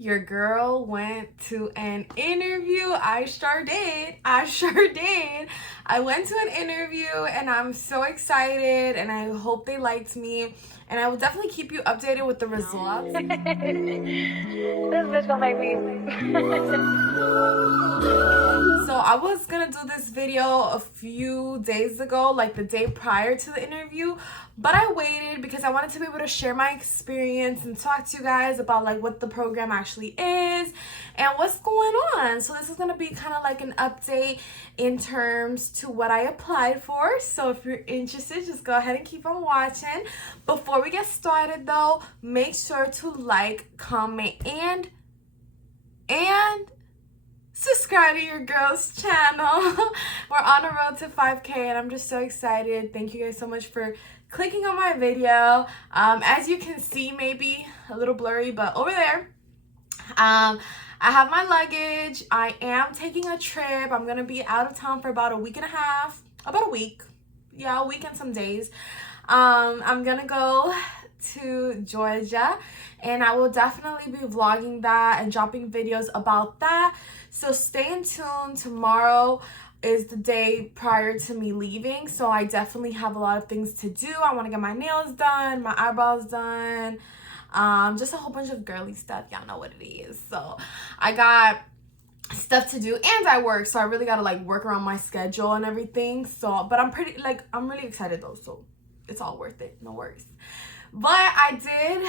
Your girl went to an interview. I sure did. I went to an interview and I'm so excited and I hope they liked me. And I will definitely keep you updated with the results. This bitch gonna make me. So I was gonna do this video a few days ago, like the day prior to the interview, but I waited because I wanted to be able to share my experience and talk to you guys about like what the program actually is and what's going on. So this is gonna be kind of like an update in terms to what I applied for. So if you're interested, just go ahead and keep on watching. Before we get started though, make sure to like, comment, and subscribe to your girl's channel. We're on a road to 5K and I'm just so excited. Thank you guys so much for clicking on my video. As you can see, maybe a little blurry, but over there, I have my luggage. I am taking a trip. I'm gonna be out of town for about a week and a half, about a week. Yeah, a week and some days. I'm gonna go to Georgia and I will definitely be vlogging that and dropping videos about that, so stay tuned. Tomorrow is the day prior to me leaving, so I definitely have a lot of things to do. I want to get my nails done, my eyebrows done, just a whole bunch of girly stuff. Y'all know what it is. So I got stuff to do and I work, so I really gotta like work around my schedule and everything. So but I'm really excited though, so it's all worth it, no worries. But I did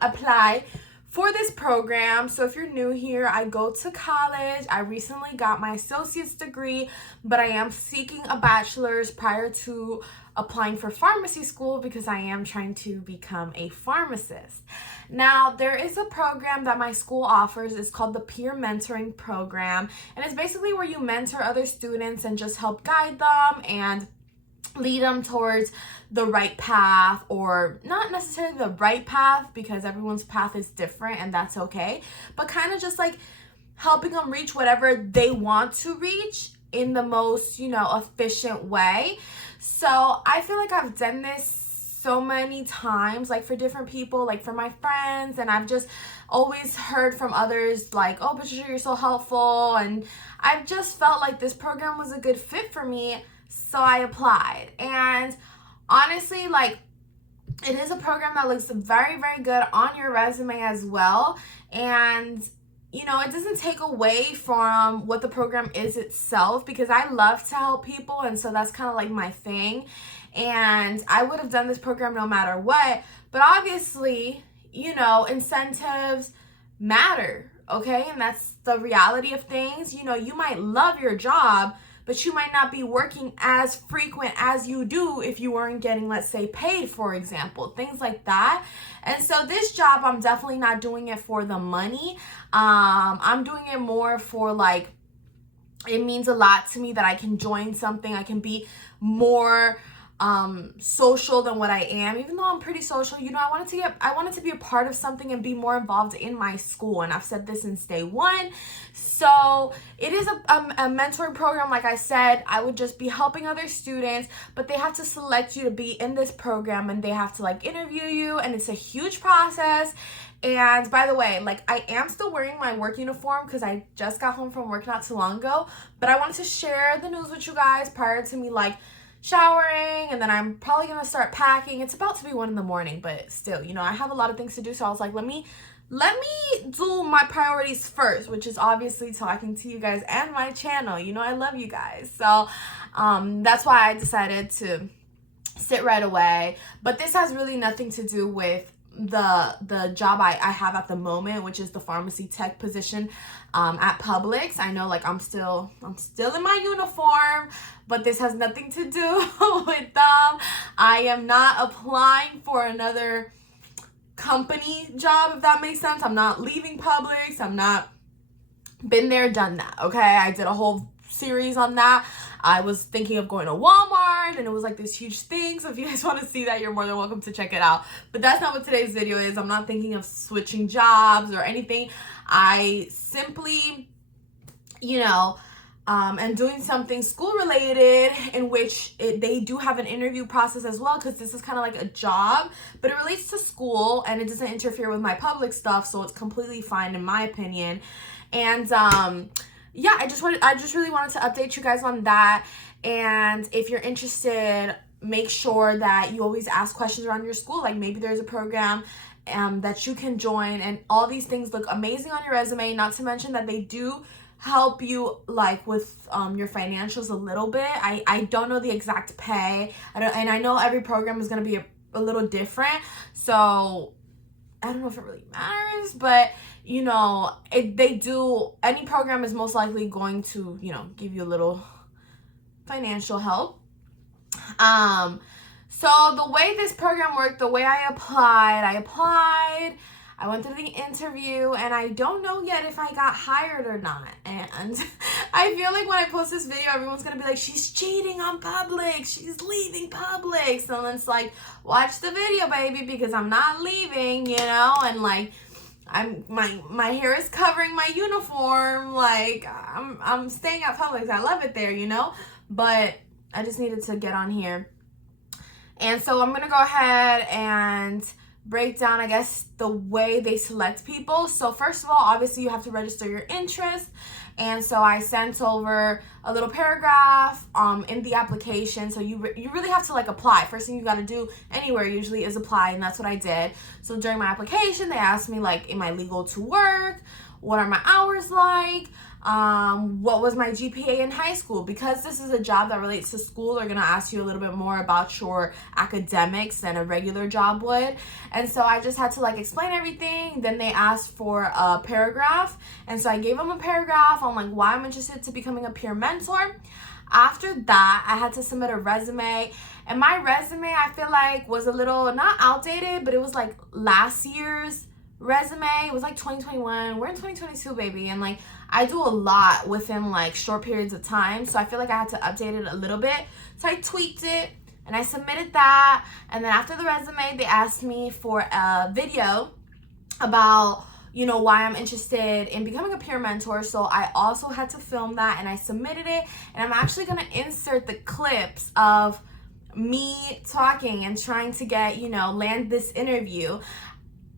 apply for this program. So if you're new here, I go to college. I recently got my associate's degree, but I am seeking a bachelor's prior to applying for pharmacy school because I am trying to become a pharmacist. Now, there is a program that my school offers. It's called the Peer Mentoring Program, and it's basically where you mentor other students and just help guide them and lead them towards the right path, or not necessarily the right path because everyone's path is different and that's okay, but kind of just like helping them reach whatever they want to reach in the most, efficient way. So I feel like I've done this so many times, like for different people, like for my friends, and I've just always heard from others like, oh, Patricia, you're so helpful, and I've just felt like this program was a good fit for me. So I applied, and honestly, like, it is a program that looks very, very good on your resume as well. And, it doesn't take away from what the program is itself, because I love to help people. And so that's kind of like my thing. And I would have done this program no matter what. But obviously, incentives matter, okay? And that's the reality of things. You might love your job, but you might not be working as frequent as you do if you weren't getting, let's say, paid, for example, things like that. And so this job, I'm definitely not doing it for the money. I'm doing it more for like, it means a lot to me that I can join something. I can be more social than what I am, even though I'm pretty social. I wanted to be a part of something and be more involved in my school, and I've said this since day one. So it is a mentoring program. Like I said, I would just be helping other students, but they have to select you to be in this program, and they have to like interview you, and it's a huge process. And by the way, like, I am still wearing my work uniform because I just got home from work not too long ago, but I wanted to share the news with you guys prior to me like showering, and then I'm probably gonna start packing. It's about to be 1 a.m, but still, I have a lot of things to do. So I was like, let me do my priorities first, which is obviously talking to you guys and my channel. I love you guys. So that's why I decided to sit right away. But this has really nothing to do with the job I have at the moment, which is the pharmacy tech position at PUBLIX. I know, like, I'm still in my uniform, but this has nothing to do with them. I am not applying for another company job, if that makes sense. I'm not leaving PUBLIX. I'm not been there, done that, okay? I did a whole series on that. I was thinking of going to Walmart, and it was like this huge thing. So if you guys want to see that, you're more than welcome to check it out. But that's not what today's video is. I'm not thinking of switching jobs or anything. I simply, and doing something school related, in which they do have an interview process as well, because this is kind of like a job, but it relates to school and it doesn't interfere with my public stuff, so it's completely fine in my opinion. And yeah, I just really wanted to update you guys on that. And if you're interested, make sure that you always ask questions around your school. Like maybe there's a program that you can join, and all these things look amazing on your resume. Not to mention that they do help you like with your financials a little bit. I don't know the exact pay, and I know every program is going to be a little different, so I don't know if it really matters, but you know, any program is most likely going to, you know, give you a little financial help. So the way this program worked, the way I applied, I went through the interview, and I don't know yet if I got hired or not. And I feel like when I post this video, everyone's gonna be like, she's cheating on Publix, she's leaving Publix. And it's like, watch the video, baby, because I'm not leaving, you know. And like, my hair is covering my uniform. Like, I'm staying at Publix. I love it there, you know. But I just needed to get on here. And so I'm gonna go ahead and break down, I guess, the way they select people. So first of all, obviously you have to register your interest. And so I sent over a little paragraph in the application. So you really have to like apply. First thing you got to do anywhere usually is apply, and that's what I did. So during my application, they asked me like, am I legal to work? What are my hours like? What was my GPA in high school? Because this is a job that relates to school, they're gonna ask you a little bit more about your academics than a regular job would. And so I just had to like explain everything. Then they asked for a paragraph, and so I gave them a paragraph on like why I'm interested to becoming a peer mentor. After that, I had to submit a resume, and my resume, I feel like, was a little not outdated, but it was like last year's resume. It was like 2021. We're in 2022, baby, and like I do a lot within like short periods of time, so I feel like I had to update it a little bit. So I tweaked it and I submitted that. And then after the resume, they asked me for a video about, you know, why I'm interested in becoming a peer mentor. So I also had to film that, and I submitted it. And I'm actually gonna insert the clips of me talking and trying to get, you know, land this interview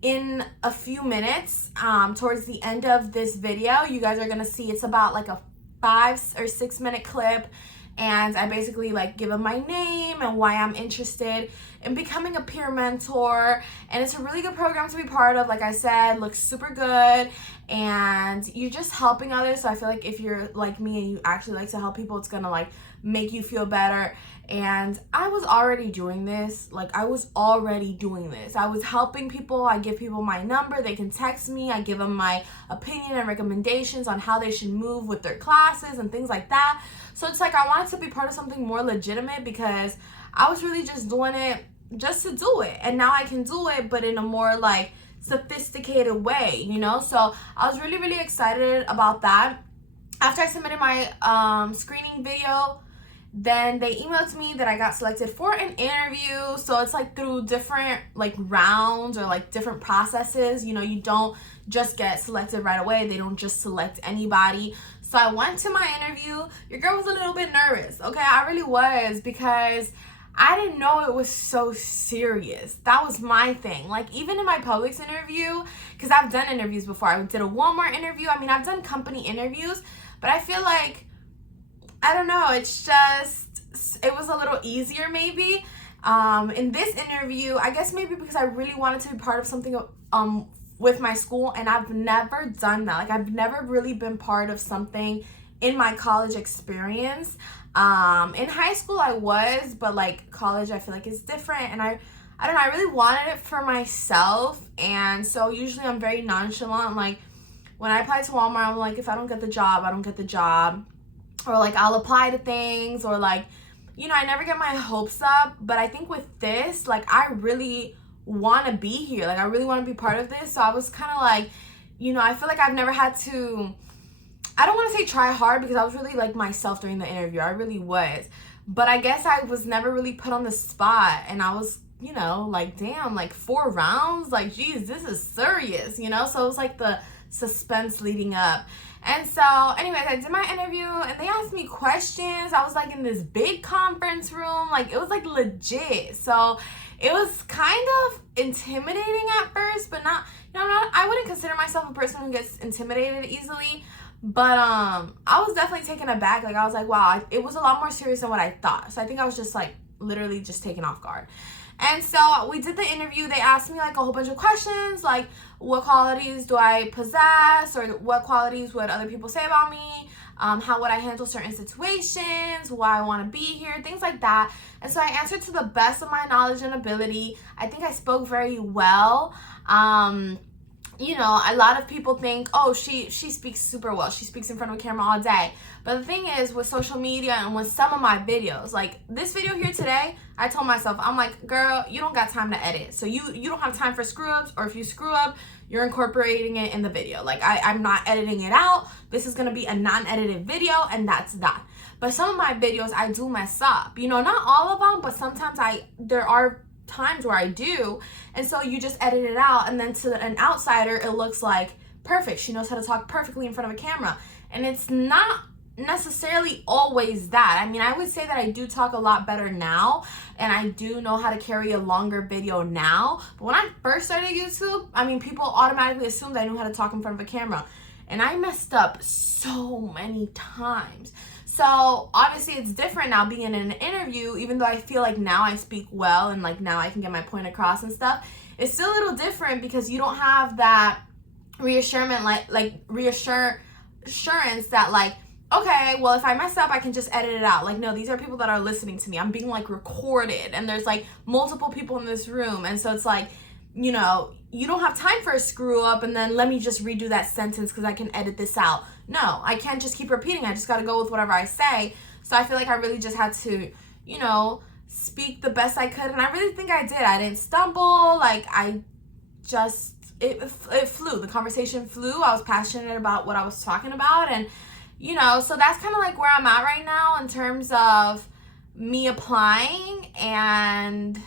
in a few minutes. Towards the end of this video, you guys are gonna see it's about like a 5 or 6 minute clip, and I basically like give them my name and why I'm interested in becoming a peer mentor. And it's a really good program to be part of. Like I said, looks super good, and you're just helping others. So I feel like if you're like me and you actually like to help people, it's gonna like make you feel better. And I was already doing this. I was helping people. I give people my number. They can text me. I give them my opinion and recommendations on how they should move with their classes and things like that. So it's like I wanted to be part of something more legitimate, because I was really just doing it just to do it. And now I can do it, but in a more like sophisticated way, you know? So I was really, really excited about that. After I submitted my screening video, then they emailed me that I got selected for an interview. So it's like through different like rounds or like different processes. You know, you don't just get selected right away. They don't just select anybody. So I went to my interview. Your girl was a little bit nervous. Okay, I really was, because I didn't know it was so serious. That was my thing. Like even in my Publix interview, because I've done interviews before. I did a Walmart interview. I mean, I've done company interviews, but I feel like, I don't know, it's just, it was a little easier maybe. In this interview, I guess maybe because I really wanted to be part of something with my school, and I've never done that. Like I've never really been part of something in my college experience. In high school I was, but like college I feel like is different, and I don't know, I really wanted it for myself. And so usually I'm very nonchalant. Like when I apply to Walmart, I'm like, if I don't get the job, I don't get the job. Or like I'll apply to things, or like, you know, I never get my hopes up. But I think with this, like I really want to be here. Like I really want to be part of this. So I was kind of like, you know, I feel like I've never had to, I don't want to say try hard, because I was really like myself during the interview. I really was. But I guess I was never really put on the spot, and I was, you know, like, damn, like 4 rounds, like, geez, this is serious, you know? So it was like the suspense leading up. And so anyways, I did my interview and they asked me questions. I was like in this big conference room, like it was like legit. So it was kind of intimidating at first, but not, I wouldn't consider myself a person who gets intimidated easily. But I was definitely taken aback. Like I was like, wow, it was a lot more serious than what I thought. So I think I was just like literally just taken off guard. And so we did the interview. They asked me like a whole bunch of questions, like what qualities do I possess, or what qualities would other people say about me, how would I handle certain situations, why I want to be here, things like that. And so I answered to the best of my knowledge and ability. I think I spoke very well. You know, a lot of people think, oh, she speaks super well. She speaks in front of a camera all day. But the thing is, with social media and with some of my videos, like this video here today, I told myself, I'm like, girl, you don't got time to edit. So you don't have time for screw ups, or if you screw up, you're incorporating it in the video. Like I'm not editing it out. This is going to be a non-edited video, and that's that. But some of my videos, I do mess up. You know, not all of them, but sometimes there are times where I do, and so you just edit it out, and then to an outsider it looks like perfect. She knows how to talk perfectly in front of a camera, and it's not necessarily always that. I mean, I would say that I do talk a lot better now, and I do know how to carry a longer video now. But when I first started YouTube, I mean, people automatically assumed I knew how to talk in front of a camera, and I messed up so many times. So obviously it's different now being in an interview, even though I feel like now I speak well and like now I can get my point across and stuff. It's still a little different because you don't have that reassurance, assurance that like, okay, well, if I mess up, I can just edit it out. Like, no, these are people that are listening to me. I'm being like recorded, and there's like multiple people in this room. And so it's like, you know, you don't have time for a screw up and then let me just redo that sentence because I can edit this out. No, I can't just keep repeating. I just got to go with whatever I say. So I feel like I really just had to, you know, speak the best I could. And I really think I did. I didn't stumble. Like, it flew. The conversation flew. I was passionate about what I was talking about. And, you know, so that's kind of like where I'm at right now in terms of me applying. And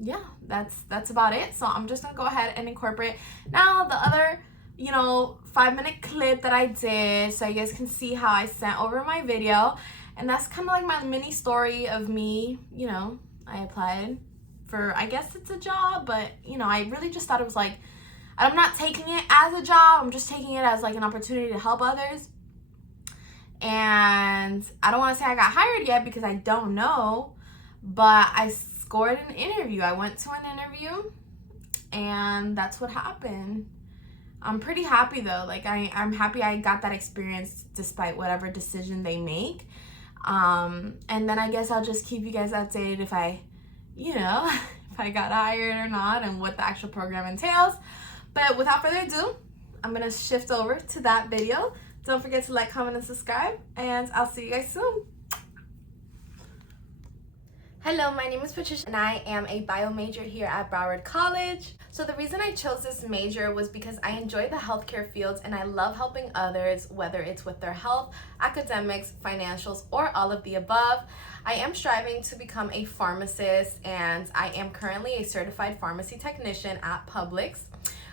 yeah, that's about it. So I'm just gonna go ahead and incorporate now the other, you know, 5-minute clip that I did, so you guys can see how I sent over my video. And that's kind of like my mini story of me. You know, I applied for, I guess it's a job, but you know, I really just thought it was like, I'm not taking it as a job, I'm just taking it as like an opportunity to help others. And I don't want to say I got hired yet because I don't know, but I scored an interview. I went to an interview and that's what happened. I'm pretty happy though. Like I'm happy I got that experience despite whatever decision they make. And then I guess I'll just keep you guys updated if I, you know, if I got hired or not and what the actual program entails. But without further ado, I'm gonna shift over to that video. Don't forget to like, comment, and subscribe, and I'll see you guys soon. Hello, my name is Patricia and I am a bio major here at Broward College. So the reason I chose this major was because I enjoy the healthcare field and I love helping others, whether it's with their health, academics, financials, or all of the above. I am striving to become a pharmacist and I am currently a certified pharmacy technician at PUBLIX.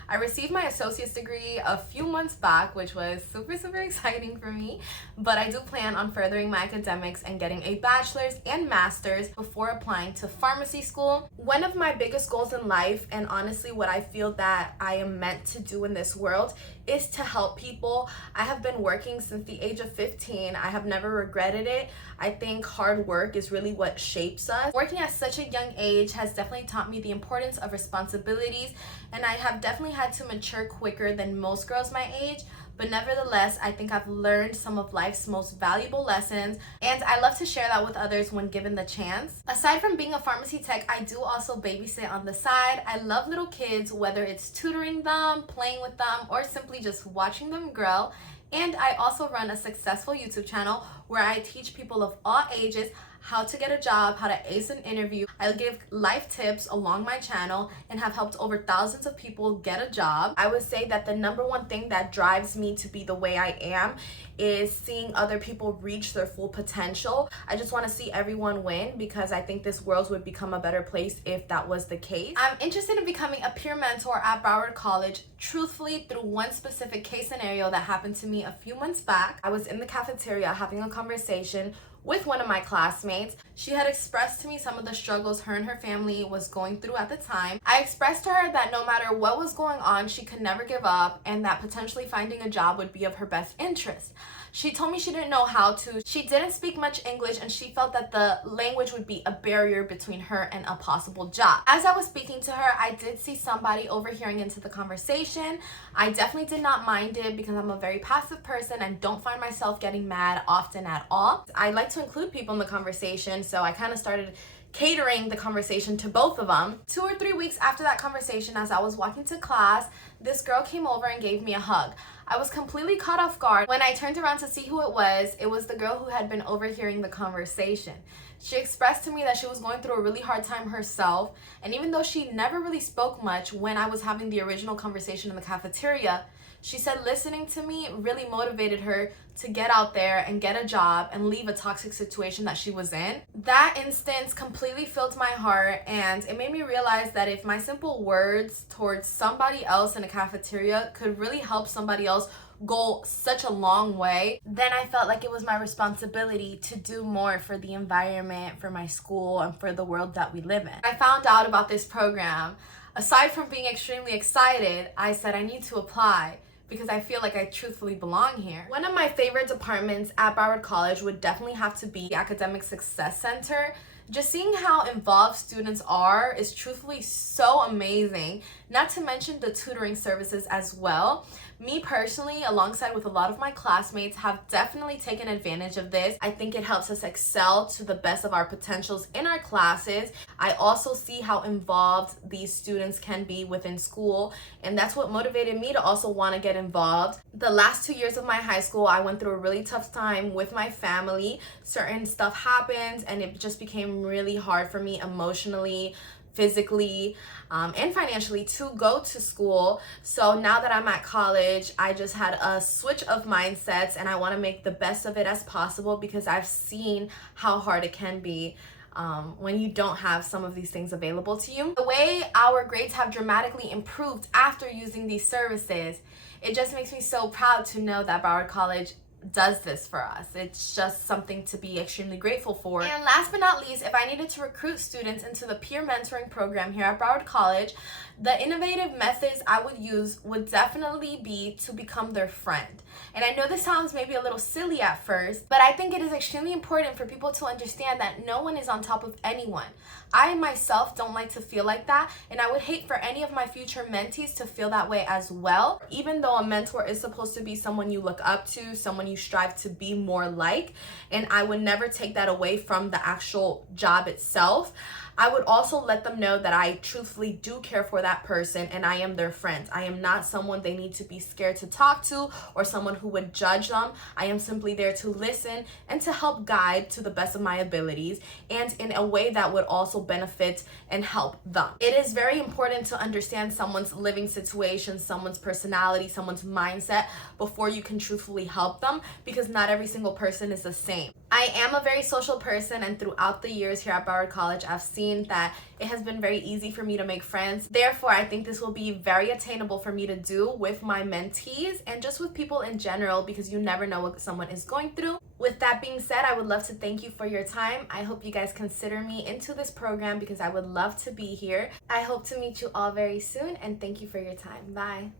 I received my associate's degree a few months back, which was super exciting for me, but I do plan on furthering my academics and getting a bachelor's and master's before applying to pharmacy school. One of my biggest goals in life, and honestly what I feel that I am meant to do in this world, is to help people. I have been working since the age of 15. I have never regretted it. I think hard work is really what shapes us. Working at such a young age has definitely taught me the importance of responsibilities, and I have definitely had to mature quicker than most girls my age. But nevertheless, I think I've learned some of life's most valuable lessons, and I love to share that with others when given the chance. Aside from being a pharmacy tech, I do also babysit on the side. I love little kids, whether it's tutoring them, playing with them, or simply just watching them grow. And I also run a successful YouTube channel where I teach people of all ages how to get a job, how to ace an interview. I give life tips along my channel and have helped over thousands of people get a job. I would say that the number one thing that drives me to be the way I am is seeing other people reach their full potential. I just want to see everyone win because I think this world would become a better place if that was the case. I'm interested in becoming a peer mentor at Broward College, truthfully through one specific case scenario that happened to me a few months back. I was in the cafeteria having a conversation with one of my classmates. She had expressed to me some of the struggles her and her family was going through at the time. I expressed to her that no matter what was going on, she could never give up and that potentially finding a job would be of her best interest. She told me she didn't know how to. She didn't speak much English and she felt that the language would be a barrier between her and a possible job. As I was speaking to her, I did see somebody overhearing into the conversation. I definitely did not mind it because I'm a very passive person and don't find myself getting mad often at all. I like to include people in the conversation, so I kind of started catering the conversation to both of them. 2 or 3 weeks after that conversation, as I was walking to class, this girl came over and gave me a hug. I was completely caught off guard. When I turned around to see who it was the girl who had been overhearing the conversation. She expressed to me that she was going through a really hard time herself, and even though she never really spoke much when I was having the original conversation in the cafeteria, she said listening to me really motivated her to get out there and get a job and leave a toxic situation that she was in. That instance completely filled my heart, and it made me realize that if my simple words towards somebody else in a cafeteria could really help somebody else go such a long way, then I felt like it was my responsibility to do more for the environment, for my school, and for the world that we live in. I found out about this program. Aside from being extremely excited, I said I need to apply because I feel like I truthfully belong here. One of my favorite departments at Broward College would definitely have to be the Academic Success Center. Just seeing how involved students are is truthfully so amazing, not to mention the tutoring services as well. Me personally, alongside with a lot of my classmates, have definitely taken advantage of this. I think it helps us excel to the best of our potentials in our classes. I also see how involved these students can be within school, and that's what motivated me to also want to get involved. The last 2 years of my high school, I went through a really tough time with my family. Certain stuff happened, and it just became really hard for me emotionally, physically, and financially to go to school. So now that I'm at college, I just had a switch of mindsets and I want to make the best of it as possible because I've seen how hard it can be when you don't have some of these things available to you. The way our grades have dramatically improved after using these services, it just makes me so proud to know that Broward College does this for us. It's just something to be extremely grateful for. And last but not least, if I needed to recruit students into the peer mentoring program here at Broward College, the innovative methods I would use would definitely be to become their friend. And I know this sounds maybe a little silly at first, but I think it is extremely important for people to understand that no one is on top of anyone. I myself don't like to feel like that, and I would hate for any of my future mentees to feel that way as well. Even though a mentor is supposed to be someone you look up to, someone you strive to be more like, and I would never take that away from the actual job itself, I would also let them know that I truthfully do care for that person and I am their friend. I am not someone they need to be scared to talk to or someone who would judge them. I am simply there to listen and to help guide to the best of my abilities and in a way that would also benefit and help them. It is very important to understand someone's living situation, someone's personality, someone's mindset before you can truthfully help them, because not every single person is the same. I am a very social person, and throughout the years here at Broward College, I've seen that it has been very easy for me to make friends. Therefore, I think this will be very attainable for me to do with my mentees and just with people in general, because you never know what someone is going through. With that being said, I would love to thank you for your time. I hope you guys consider me into this program because I would love to be here. I hope to meet you all very soon, and thank you for your time. Bye.